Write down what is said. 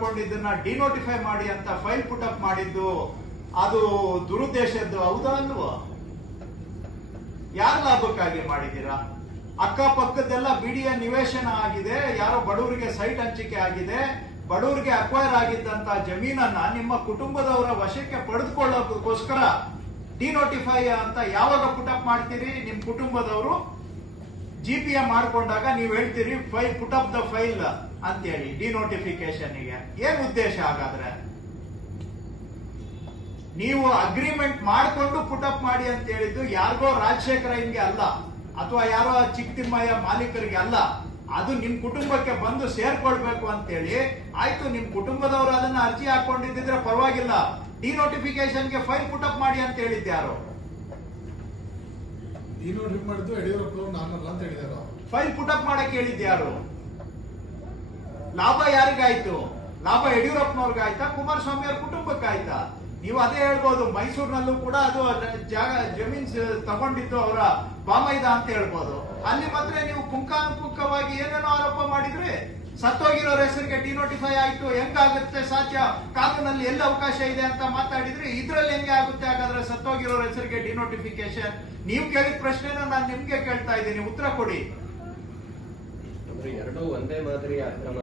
ಮಾಡ್ಕೊಂಡಿದ್ದನ್ನ denotify ಮಾಡಿ ಅಂತ file put up ಮಾಡಿದ್ದು ಅದು ದುರುದ್ದೇಶದ್ದು ಹೌದಾ ಅಲ್ವಾ? ಯಾರ ಲಾಭಕ್ಕಾಗಿ ಮಾಡಿದ್ದೀರಾ? ಅಕ್ಕಪಕ್ಕದೆಲ್ಲ ಬಿಡಿಎ ನಿವೇಶನ ಆಗಿದೆ, ಯಾರೋ ಬಡವರಿಗೆ ಸೈಟ್ ಹಂಚಿಕೆ ಆಗಿದೆ, ಬಡವರಿಗೆ ಅಕ್ವೈರ್ ಆಗಿದ್ದಂತ ಜಮೀನನ್ನ ನಿಮ್ಮ ಕುಟುಂಬದವರ ವಶಕ್ಕೆ ಪಡೆದುಕೊಳ್ಳೋದಕ್ಕೋಸ್ಕರ ಡಿನೋಟಿಫೈ ಅಂತ ಯಾವಾಗ ಪುಟಪ್ ಮಾಡ್ತೀರಿ? ನಿಮ್ ಕುಟುಂಬದವರು ಜಿಪಿಎ ಮಾಡ್ಕೊಂಡಾಗ ನೀವು ಹೇಳ್ತೀರಿ ಫೈಲ್ ಪುಟಪ್ ದ ಫೈಲ್ ಅಂತೇಳಿ ಡಿನೋಟಿಫಿಕೇಶನ್ಗೆ. ಏನ್ ಉದ್ದೇಶ ಹಾಗಾದ್ರೆ? ನೀವು ಅಗ್ರಿಮೆಂಟ್ ಮಾಡಿಕೊಂಡು ಪುಟಪ್ ಮಾಡಿ ಅಂತ ಹೇಳಿದ್ದು ಯಾರಿಗೋ ರಾಜಶೇಖರ ಹಿಂಗೆ ಅಲ್ಲ, ಅಥವಾ ಯಾರೋ ಚಿಕ್ಕ ತಿಮ್ಮಯ್ಯ ಮಾಲೀಕರಿಗೆ ಅಲ್ಲ. ಅದು ನಿಮ್ ಕುಟುಂಬಕ್ಕೆ ಬಂದು ಸೇರ್ಕೊಳ್ಬೇಕು ಅಂತೇಳಿ ಆಯ್ತು. ನಿಮ್ ಕುಟುಂಬದವರು ಅದನ್ನ ಅರ್ಜಿ ಹಾಕೊಂಡಿದ್ರೆ ಪರವಾಗಿಲ್ಲ, ಡಿನೋಟಿಫಿಕೇಶನ್ಗೆ ಫೈಲ್ ಪುಟಪ್ ಮಾಡಿ ಅಂತ ಹೇಳಿದ್ಯಾರು? ಡಿನೋಟಿಫೈ ಮಾಡಿದ್ದು ಯಡಿಯೂರಪ್ಪ ನಾನಲ್ಲ ಅಂತ ಹೇಳಿದಾರ. ಫೈಲ್ ಪುಟಪ್ ಮಾಡಕ್ಕೆ ಹೇಳಿದ್ಯಾರು? ಲಾಭ ಯಾರಿಗಾಯ್ತು? ಲಾಭ ಯಡಿಯೂರಪ್ಪನವ್ರಿಗಾಯ್ತಾ ಕುಮಾರಸ್ವಾಮಿ ಅವ್ರ ಕುಟುಂಬಕ್ಕಾಯ್ತಾ? ನೀವು ಅದೇ ಹೇಳ್ಬೋದು, ಮೈಸೂರಿನಲ್ಲೂ ಕೂಡ ಅದು ಜಾಗ ಜಮೀನ್ ತಗೊಂಡಿದ್ದು ಅವರ ಬಾಮೈದ ಅಂತ ಹೇಳ್ಬೋದು. ಅಲ್ಲಿ ಮಾತ್ರ ನೀವು ಪುಂಖಾನುಪುಂಖವಾಗಿ ಏನೇನೋ ಆರೋಪ ಮಾಡಿದ್ರೆ ಸತ್ತೋಗಿರೋರ ಹೆಸರಿಗೆ ಡಿನೋಟಿಫೈ ಆಯ್ತು, ಹೆಂಗಾಗುತ್ತೆ ಸಾಧ್ಯ? ಕಾನೂನಲ್ಲಿ ಎಲ್ಲಿ ಅವಕಾಶ ಇದೆ ಅಂತ ಮಾತಾಡಿದ್ರೆ ಇದ್ರಲ್ಲಿ ಹೆಂಗೆ ಆಗುತ್ತೆ ಹಾಗಾದ್ರೆ ಸತ್ತೋಗಿರೋರ ಹೆಸರಿಗೆ ಡಿನೋಟಿಫಿಕೇಶನ್? ನೀವು ಕೇಳಿದ ಪ್ರಶ್ನೆನ ನಾನು ನಿಮ್ಗೆ ಕೇಳ್ತಾ ಇದ್ದೀನಿ, ಉತ್ತರ ಕೊಡಿ. ಎರಡು ಒಂದೇ ಮಾದರಿಯ ಅಕ್ರಮ